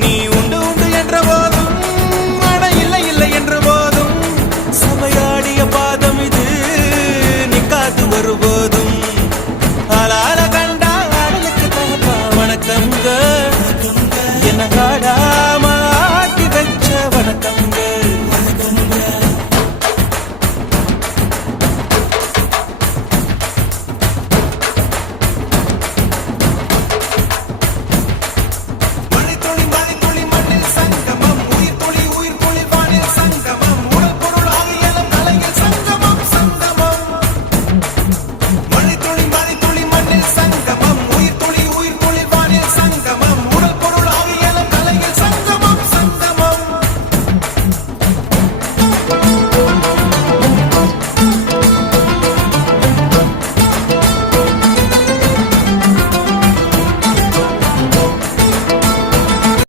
நீ உண்டு உண்டு என்ற போதும் அட இல்லை இல்லை என்ற போதும் சபையாடிய பாதம் இது நிக்காது ஒருபோதும் ஆளால கண்டா ஆடலுக்கு தகப்பா வணக்கங்க என்ன காடா